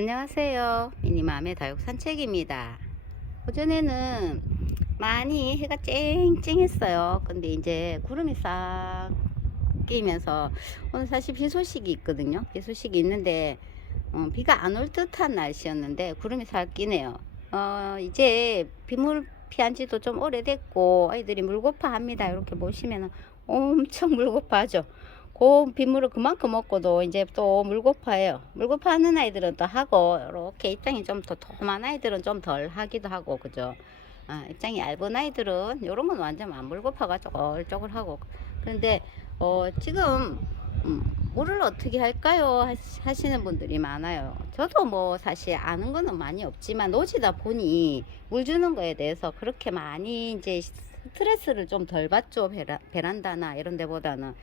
안녕하세요. 미니맘의 다육 산책입니다. 오전에는 많이 해가 쨍쨍했어요. 근데 이제 구름이 싹 끼면서 오늘 사실 비 소식이 있거든요. 비 소식이 있는데 비가 안 올 듯한 날씨였는데 구름이 싹 끼네요. 이제 빗물 피한 지도 좀 오래됐고 아이들이 물고파 합니다. 이렇게 보시면 엄청 물고파 하죠. 그 빗물을 그만큼 먹고도 이제 또 물고파해요. 물고파 하는 아이들은 또 하고, 이렇게 입장이 좀 더 도톰한 아이들은 좀 덜 하기도 하고, 그죠? 입장이 얇은 아이들은 요런 건 완전 안 물고파가 쪼글쪼글 하고. 그런데 지금 물을 어떻게 할까요 하시는 분들이 많아요. 저도 뭐 사실 아는 거는 많이 없지만 노지다 보니 물 주는 거에 대해서 그렇게 많이 이제 스트레스를 좀 덜 받죠. 베란다나 이런 데보다는.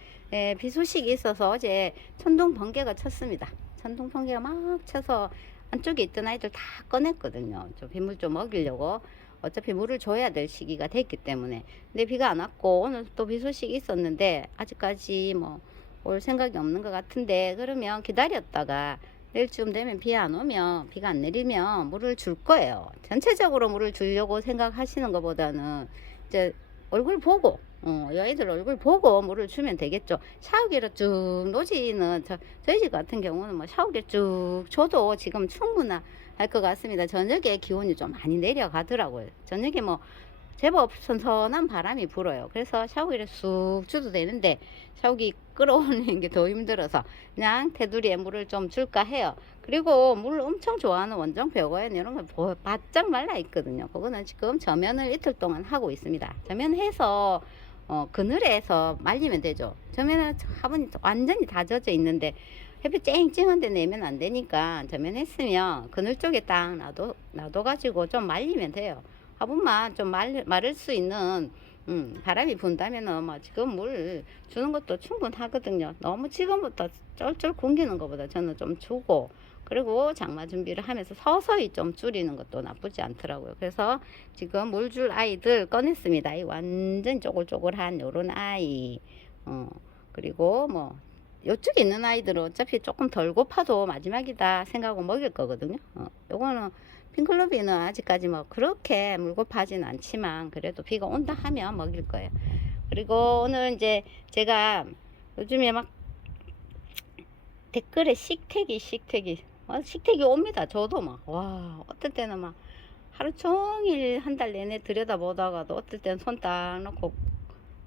비 소식이 있어서 어제 천둥 번개가 쳤습니다. 천둥 번개가 막 쳐서 안쪽에 있던 아이들 다 꺼냈거든요. 저 빗물 좀 먹이려고. 어차피 물을 줘야 될 시기가 됐기 때문에. 근데 비가 안 왔고 오늘 또 비 소식이 있었는데 아직까지 뭐 올 생각이 없는 것 같은데, 그러면 기다렸다가 내일쯤 되면 비 안 오면, 비가 안 내리면 물을 줄 거예요. 전체적으로 물을 주려고 생각하시는 것보다는 이제 얼굴 보고 이 아이들 얼굴 보고 물을 주면 되겠죠. 샤워기로 쭉 노지는 저희 집 같은 경우는 뭐 샤워기 쭉 줘도 지금 충분할 것 같습니다. 저녁에 기온이 좀 많이 내려가더라고요. 저녁에 뭐 제법 선선한 바람이 불어요. 그래서 샤워기를 쑥 줘도 되는데 샤워기 끌어오는 게 더 힘들어서 그냥 테두리에 물을 좀 줄까 해요. 그리고 물 엄청 좋아하는 원종 벽화에는 이런 거 바짝 말라 있거든요. 그거는 지금 저면을 이틀 동안 하고 있습니다. 저면해서 그늘에서 말리면 되죠. 저면은 화분이 완전히 다 젖어 있는데 햇빛 쨍쨍한데 내면 안 되니까 저면했으면 그늘 쪽에 딱 놔둬 가지고 좀 말리면 돼요. 화분만 좀 마를 수 있는 바람이 분다면은 뭐 지금 물 주는 것도 충분하거든요. 너무 지금부터 쫄쫄 굶기는 것보다 저는 좀 주고, 그리고 장마 준비를 하면서 서서히 좀 줄이는 것도 나쁘지 않더라고요. 그래서 지금 물 줄 아이들 꺼냈습니다. 이 완전 쪼글쪼글한 요런 아이, 그리고 뭐 요쪽에 있는 아이들은 어차피 조금 덜 고파도 마지막이다 생각하고 먹일 거거든요. 요거는 핑클루비는 아직까지 뭐 그렇게 물고파진 않지만 그래도 비가 온다 하면 먹일 거예요. 그리고 오늘 이제 제가 요즘에 막 댓글에 식태기 식태기 옵니다. 저도 막 와, 어떨 때는 막 하루 종일 한 달 내내 들여다보다가도 어떨 때는 손 딱 놓고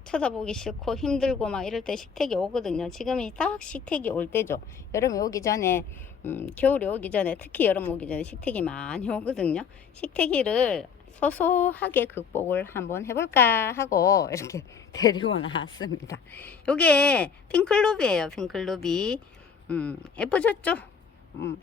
쳐다보기 싫고 힘들고 막 이럴 때 식택이 오거든요. 지금이 딱 식택이 올 때죠. 여름이 오기 전에 겨울이 오기 전에, 특히 여름 오기 전에 식택이 많이 오거든요. 식택이를 소소하게 극복을 한번 해볼까 하고 이렇게 데리고 나왔습니다. 요게 핑클루비에요. 핑클루비. 예뻐졌죠?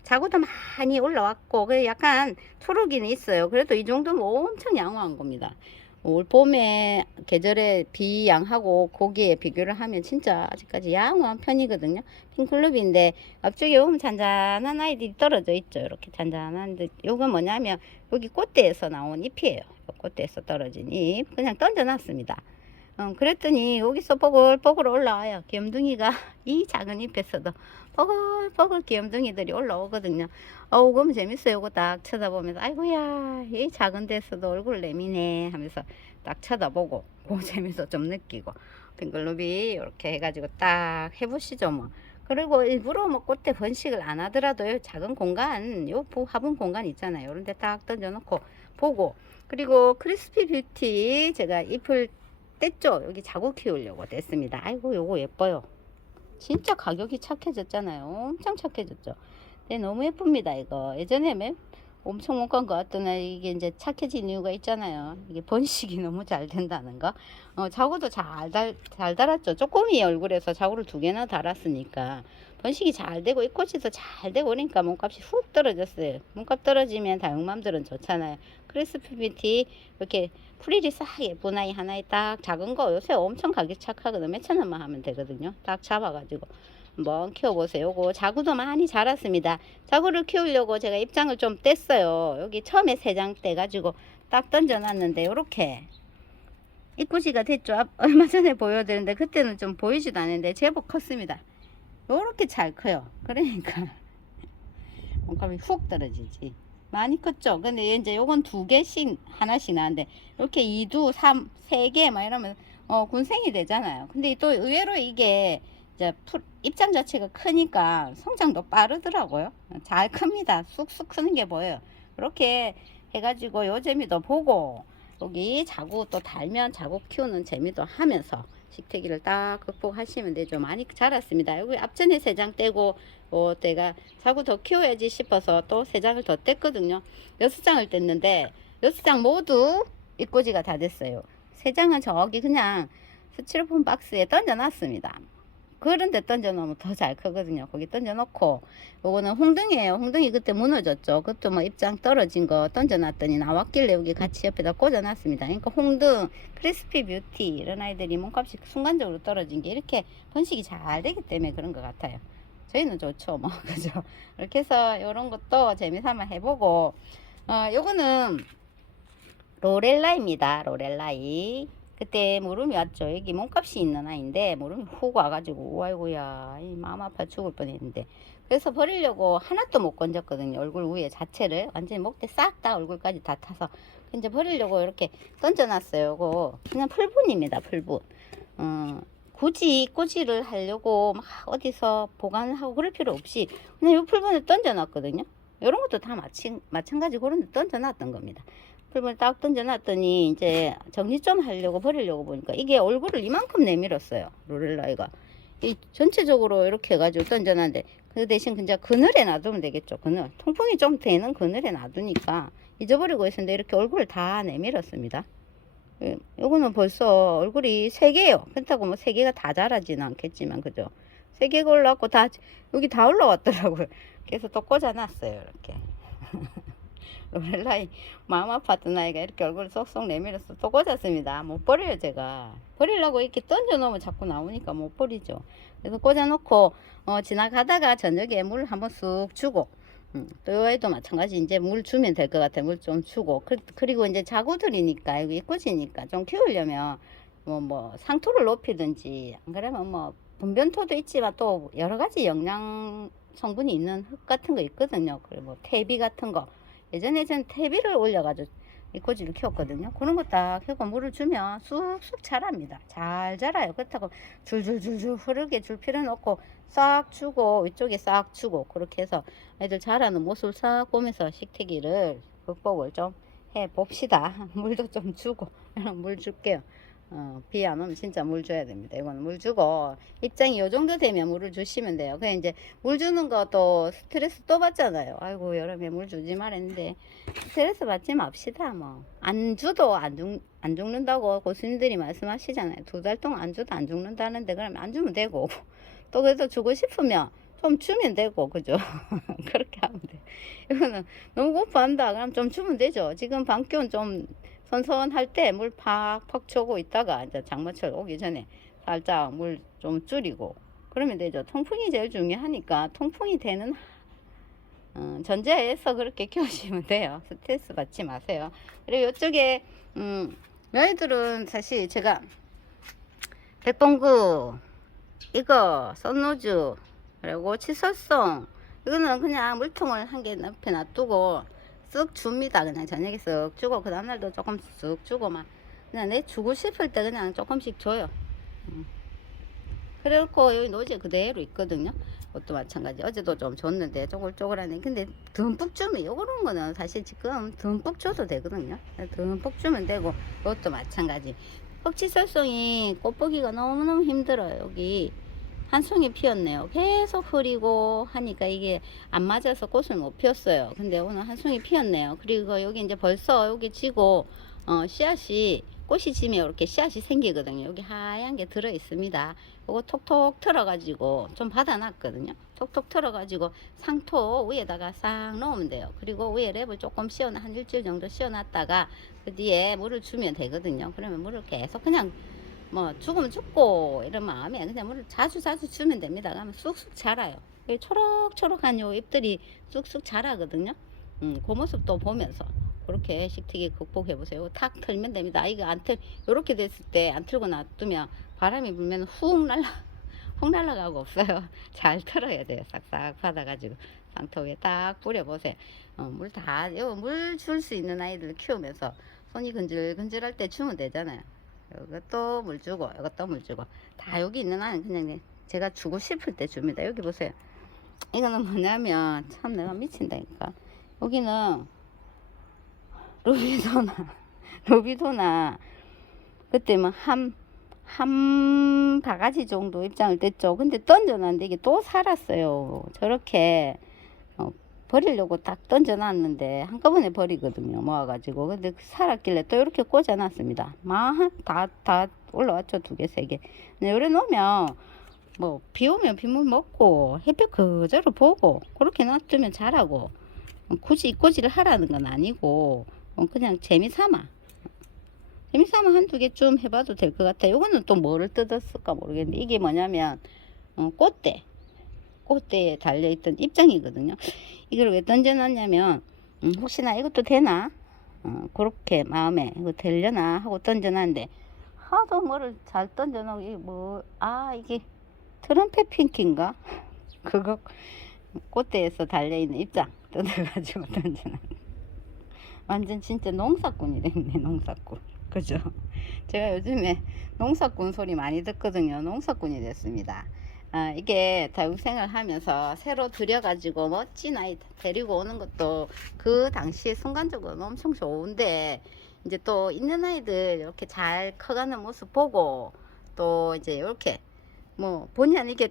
자구도 많이 올라왔고, 그 약간 초록이는 있어요. 그래도 이 정도면 엄청 양호한 겁니다. 올 봄에 계절에 비 양하고 거기에 비교를 하면 진짜 아직까지 양호한 편이거든요. 핑클루비인데 앞쪽에 보면 잔잔한 아이들이 떨어져 있죠. 이렇게 잔잔한데, 요건 뭐냐면 여기 꽃대에서 나온 잎이에요. 꽃대에서 떨어진 잎 그냥 던져놨습니다. 그랬더니 여기서 뽀글뽀글 올라와요. 귀염둥이가 이 작은 잎에서도 뽀글뽀글 귀염둥이들이 올라오거든요. 그럼 재밌어요. 이거 딱 쳐다보면서 아이고야, 이 작은 데서도 얼굴 내미네 하면서 딱 쳐다보고 그 재미도 좀 느끼고, 핑클루비 이렇게 해가지고 딱 해보시죠 뭐. 그리고 일부러 뭐 꽃대 번식을 안 하더라도 작은 공간, 요 화분 공간 있잖아요. 이런 데 딱 던져놓고 보고. 그리고 크리스피 뷰티 제가 잎을 뗐죠. 여기 자구 키우려고 뗐습니다. 아이고 요거 예뻐요. 진짜 가격이 착해졌잖아요. 엄청 착해졌죠. 네, 너무 예쁩니다. 이거 예전에 엄청 못 간 것 같더니 이게 이제 착해진 이유가 있잖아요. 이게 번식이 너무 잘 된다는 거. 자구도 잘 달았죠. 쪼꼬미 얼굴에서 자구를 2개나 달았으니까 번식이 잘 되고 잎꽃이도 잘 되고, 그러니까 몸값이 훅 떨어졌어요. 몸값 떨어지면 다육맘들은 좋잖아요. 크리스피 뷰티 이렇게 프릴이 싹 예쁜 아이 하나에 딱 작은 거 요새 엄청 가격 착하거든. 몇천 원만 하면 되거든요. 딱 잡아가지고 한번 키워보세요. 요거 자구도 많이 자랐습니다. 자구를 키우려고 제가 입장을 좀 뗐어요. 여기 처음에 3장 떼가지고 딱 던져놨는데 요렇게 입구지가 됐죠. 얼마 전에 보여드렸는데 그때는 좀 보이지도 않는데 제법 컸습니다. 요렇게 잘 커요. 그러니까 몸값이 훅 떨어지지. 많이 컸죠. 근데 이제 요건 2개씩 하나씩 나는데 이렇게 2두 3, 3개 막 이러면 군생이 되잖아요. 근데 또 의외로 이게 이제 입장 자체가 크니까 성장도 빠르더라고요. 잘 큽니다. 쑥쑥 크는 게 보여요. 이렇게 해가지고 요 재미도 보고 여기 자구 또 달면 자구 키우는 재미도 하면서 식태기를 딱 극복하시면 되죠. 많이 자랐습니다. 여기 앞전에 3장 떼고 내가 자구 더 키워야지 싶어서 또 3장을 더 뗐거든요. 6장을 뗐는데 6장 모두 입꼬지가 다 됐어요. 3장은 저기 그냥 스티로폼 박스에 던져 놨습니다. 그런데 던져 놓으면 더 잘 크거든요. 거기 던져 놓고 요거는 홍등이에요. 홍등이 그때 무너졌죠. 그것도 뭐 입장 떨어진 거 던져 놨더니 나왔길래 여기 같이 옆에다 꽂아 놨습니다. 그러니까 홍등, 크리스피 뷰티 이런 아이들이 몸값이 순간적으로 떨어진 게 이렇게 번식이 잘 되기 때문에 그런 것 같아요. 저희는 좋죠 뭐 그죠. 이렇게 해서 요런 것도 재미삼아 해보고 요거는 로렐라입니다. 로렐라이. 그때 무름이 왔죠. 여기 몸값이 있는 아이인데 무름이 훅 와가지고 아이고야 마음 아파 죽을 뻔했는데 그래서 버리려고 하나도 못 건졌거든요. 얼굴 위에 자체를 완전히 목대 싹 다 얼굴까지 다 타서 이제 버리려고 이렇게 던져놨어요. 이거 그냥 풀분입니다. 풀분. 굳이 꼬지를 하려고 막 어디서 보관을 하고 그럴 필요 없이 그냥 이 풀분을 던져놨거든요. 이런 것도 다 마찬가지 그런 데 던져놨던 겁니다. 풀분을 딱 던져놨더니 이제 정리 좀 하려고 버리려고 보니까 이게 얼굴을 이만큼 내밀었어요. 로렐라이가. 이 전체적으로 이렇게 해가지고 던져놨는데 그 대신 그냥 그늘에 놔두면 되겠죠. 그늘. 통풍이 좀 되는 그늘에 놔두니까 잊어버리고 있었는데 이렇게 얼굴을 다 내밀었습니다. 요거는 벌써 얼굴이 3개예요. 그렇다고 뭐 3개가 다 자라지는 않겠지만 그죠. 3개가 올라왔고 다 여기 다 올라왔더라고요. 그래서 또 꽂아놨어요. 이렇게. 로렐라이 마음 아팠던 아이가 이렇게 얼굴을 쏙쏙 내밀어서 또 꽂았습니다. 못 버려요. 제가 버리려고 이렇게 던져 놓으면 자꾸 나오니까 못 버리죠. 그래서 꽂아놓고 지나가다가 저녁에 물 한번 쑥 주고 또 요아이도 마찬가지 이제 물 주면 될 것 같아요. 물 좀 주고 그리고 이제 자구들이니까 여기 꽃이니까 좀 키우려면 뭐 상토를 높이든지 안 그러면 뭐 분변토도 있지만 또 여러 가지 영양 성분이 있는 흙 같은 거 있거든요. 그리고 뭐 퇴비 같은 거 예전에 전 퇴비를 올려가지고 이 고지를 키웠거든요. 그런 거 딱 해고 물을 주면 쑥쑥 자랍니다. 잘 자라요. 그렇다고 줄줄줄줄 흐르게 줄 필요는 없고 싹 주고 위쪽에 싹 주고 그렇게 해서 애들 자라는 모습을 싹 보면서 식태기를 극복을 좀 해 봅시다. 물도 좀 주고 물 줄게요. 비 안 오면 진짜 물 줘야 됩니다. 이거는 물 주고 입장이 요 정도 되면 물을 주시면 돼요. 그냥 이제 물 주는 것도 스트레스 또 받잖아요. 아이고 여름에 물 주지 말했는데 스트레스 받지 맙시다. 뭐 안 주도 안 죽는다고 교수님들이 말씀하시잖아요. 2달 동안 안 줘도 안 죽는다는데 그러면 안 주면 되고 또 그래서 주고 싶으면 좀 주면 되고 그죠. 그렇게 하면 돼요. 이거는 너무 고파한다 그럼 좀 주면 되죠. 지금 밤기온 좀 선선할 때 물 팍팍 쳐고 있다가 이제 장마철 오기 전에 살짝 물 좀 줄이고 그러면 되죠. 통풍이 제일 중요하니까 통풍이 되는 전제해서 그렇게 키우시면 돼요. 스트레스 받지 마세요. 그리고 이쪽에 너희들은 사실 제가 백봉구 이거 썬노즈 그리고 칫솔송 이거는 그냥 물통을 한 개 옆에 놔두고 쓱 줍니다. 그냥 저녁에 쓱 주고 그 다음날도 조금 쓱 주고 막 그냥 내 주고 싶을 때 그냥 조금씩 줘요. 그래놓고 여기 노지 그대로 있거든요. 이것도 마찬가지. 어제도 좀 줬는데 쪼글쪼글하네. 근데 듬뿍 주면 요런 거는 사실 지금 듬뿍 줘도 되거든요. 듬뿍 주면 되고 이것도 마찬가지. 흑치설송이 꽃보기가 너무너무 힘들어요. 여기 한 송이 피었네요. 계속 흐리고 하니까 이게 안 맞아서 꽃을 못 피웠어요. 근데 오늘 한 송이 피었네요. 그리고 여기 이제 벌써 여기 지고 씨앗이 꽃이 지면 이렇게 씨앗이 생기거든요. 여기 하얀 게 들어 있습니다. 요거 톡톡 털어 가지고 좀 받아 놨거든요. 톡톡 털어 가지고 상토 위에다가 싹 넣으면 돼요. 그리고 위에 랩을 조금 씌워놔 한 일주일 정도 씌워 놨다가 그 뒤에 물을 주면 되거든요. 그러면 물을 계속 그냥 뭐 죽으면 죽고 이런 마음에 그냥 물을 자주 주면 됩니다. 그러면 쑥쑥 자라요. 초록초록한 요 잎들이 쑥쑥 자라거든요. 그 모습도 보면서 그렇게 식태기 극복해 보세요. 탁 틀면 됩니다. 이거 요렇게 됐을 때 안 틀고 놔두면 바람이 불면 훅 날라가고 없어요. 잘 틀어야 돼요. 싹싹 받아가지고 상토 위에 딱 뿌려보세요. 물 줄 수 있는 아이들 키우면서 손이 근질근질할 때 주면 되잖아요. 이것도 물 주고 이것도 물 주고 다 여기 있는 아이는 그냥 제가 주고 싶을 때 줍니다. 여기 보세요. 이거는 뭐냐면 참 내가 미친다니까. 여기는 루비도나 그때 뭐 한 바가지 정도 입장을 뗐죠. 근데 던져놨는데 이게 또 살았어요. 저렇게 버리려고 딱 던져놨는데 한꺼번에 버리거든요. 모아가지고. 근데 살았길래 또 이렇게 꽂아놨습니다. 막 다 올라왔죠. 2개, 3개. 근데 요래 놓으면 뭐 비 오면 빗물 먹고 햇볕 그저로 보고 그렇게 놔두면 자라고, 굳이 이꼬지를 하라는 건 아니고 그냥 재미삼아 한 2개쯤 해봐도 될 것 같아요. 요거는 또 뭐를 뜯었을까 모르겠는데 이게 뭐냐면 꽃대에 달려있던 입장이거든요. 이걸 왜 던져놨냐면 혹시나 이것도 되나 그렇게 마음에 이거 되려나 하고 던져놨는데 하도 뭐를 잘 던져놓고 이게 트럼펫 핑크인가 그거 꽃대에서 달려있는 입장 뜯어가지고 던져놨네. 완전 진짜 농사꾼이 됐네. 농사꾼. 그죠? 제가 요즘에 농사꾼 소리 많이 듣거든요. 농사꾼이 됐습니다. 이게 다육생활 하면서 새로 들여가지고 멋진 아이 데리고 오는 것도 그 당시에 순간적으로 엄청 좋은데, 이제 또 있는 아이들 이렇게 잘 커가는 모습 보고 또 이제 이렇게 뭐 본의 아니게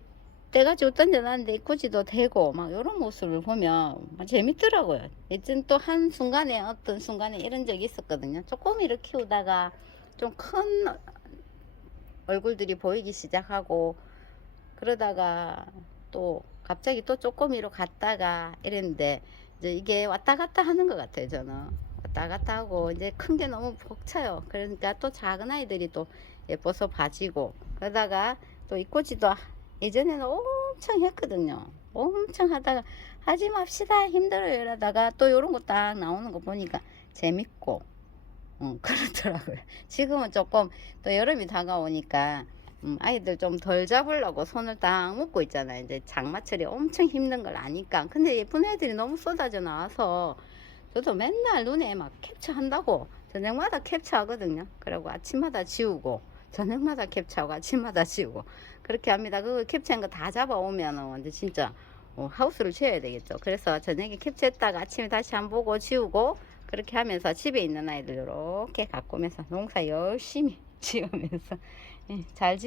떼가지고 던져놨는데 이꾸지도 되고 막 이런 모습을 보면 재밌더라고요. 예전 또 한 순간에 어떤 순간에 이런 적이 있었거든요. 조그미를 키우다가 좀 큰 얼굴들이 보이기 시작하고 그러다가 또 갑자기 또 쪼꼬미로 갔다가 이랬는데 이제 이게 왔다 갔다 하는 것 같아요. 저는 왔다 갔다 하고 이제 큰 게 너무 벅차요. 그러니까 또 작은 아이들이 또 예뻐서 봐지고 그러다가 또 이꼬지도 예전에는 엄청 했거든요. 엄청 하다가 하지 맙시다 힘들어요 이러다가 또 요런 거 딱 나오는 거 보니까 재밌고 그렇더라고요. 지금은 조금 또 여름이 다가오니까 아이들 좀 덜 잡으려고 손을 딱 묶고 있잖아요. 이제 장마철이 엄청 힘든 걸 아니까. 근데 예쁜 애들이 너무 쏟아져 나와서 저도 맨날 눈에 막 캡처한다고 저녁마다 캡처하거든요. 그리고 아침마다 지우고 저녁마다 캡처하고 아침마다 지우고 그렇게 합니다. 그 캡처한 거 다 잡아오면 이제 진짜 하우스를 채워야 되겠죠. 그래서 저녁에 캡처했다가 아침에 다시 한 번 보고 지우고 그렇게 하면서 집에 있는 아이들 이렇게 가꾸면서 농사 열심히 지으면서 잘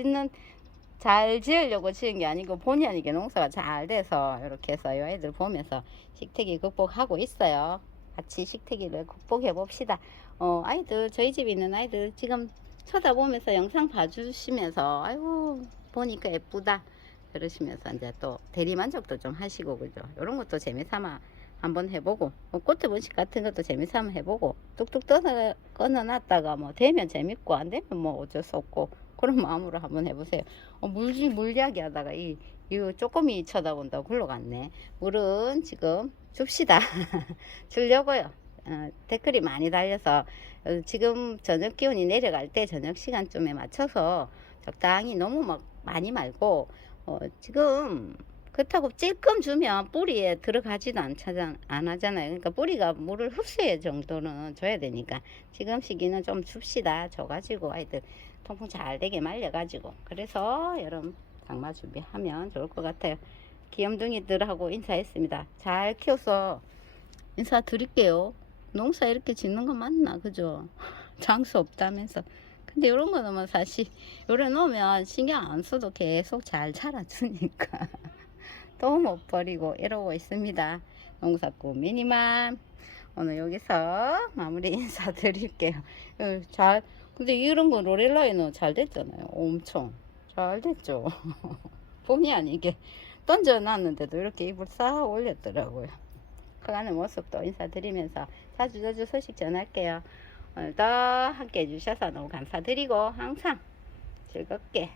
지으려고 지은 게 아니고 본의 아니게 농사가 잘 돼서 이렇게 해서 이 아이들 보면서 식태기 극복하고 있어요. 같이 식태기를 극복해 봅시다. 아이들 저희 집에 있는 아이들 지금 쳐다보면서 영상 봐주시면서 아이고 보니까 예쁘다 그러시면서 이제 또 대리만족도 좀 하시고 그죠. 이런 것도 재미삼아 한번 해보고 꽃트 번식 같은 것도 재미삼아 해보고 뚝뚝 끊어놨다가 뭐 되면 재밌고 안 되면 뭐 어쩔 수 없고 그런 마음으로 한번 해보세요. 물리하게 하다가 이 쪼꼬미 쳐다본다고 굴러갔네. 물은 지금 줍시다. 주려고요. 댓글이 많이 달려서 지금 저녁 기온이 내려갈 때 저녁 시간쯤에 맞춰서 적당히 너무 막 많이 말고 지금 그렇다고 찔끔 주면 뿌리에 들어가지도 안 하잖아요. 그러니까 뿌리가 물을 흡수해 정도는 줘야 되니까 지금 시기는 좀 줍시다. 줘가지고 아이들 통풍 잘 되게 말려가지고 그래서 여름 장마 준비하면 좋을 것 같아요. 귀염둥이들하고 인사했습니다. 잘 키워서 인사드릴게요. 농사 이렇게 짓는 거 맞나 그죠? 장수 없다면서. 근데 이런 거는 뭐 사실 요래 놓으면 신경 안 써도 계속 잘 자라주니까 또 못 버리고 이러고 있습니다. 농사꾼 미니맘 오늘 여기서 마무리 인사드릴게요. 근데 이런 거 로렐라에는 잘 됐잖아요. 엄청 잘 됐죠. 본의 아니게 던져놨는데도 이렇게 잎을 싹 올렸더라고요. 커가는 모습도 인사드리면서 자주자주 소식 전할게요. 오늘도 함께 해주셔서 너무 감사드리고 항상 즐겁게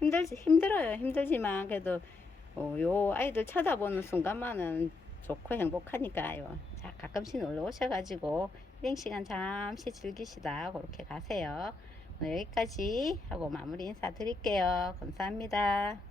힘들어요. 힘들지만 그래도 요 아이들 쳐다보는 순간만은 좋고 행복하니까요. 자, 가끔씩 놀러 오셔가지고 힐링 시간 잠시 즐기시다 그렇게 가세요. 오늘 여기까지 하고 마무리 인사 드릴게요. 감사합니다.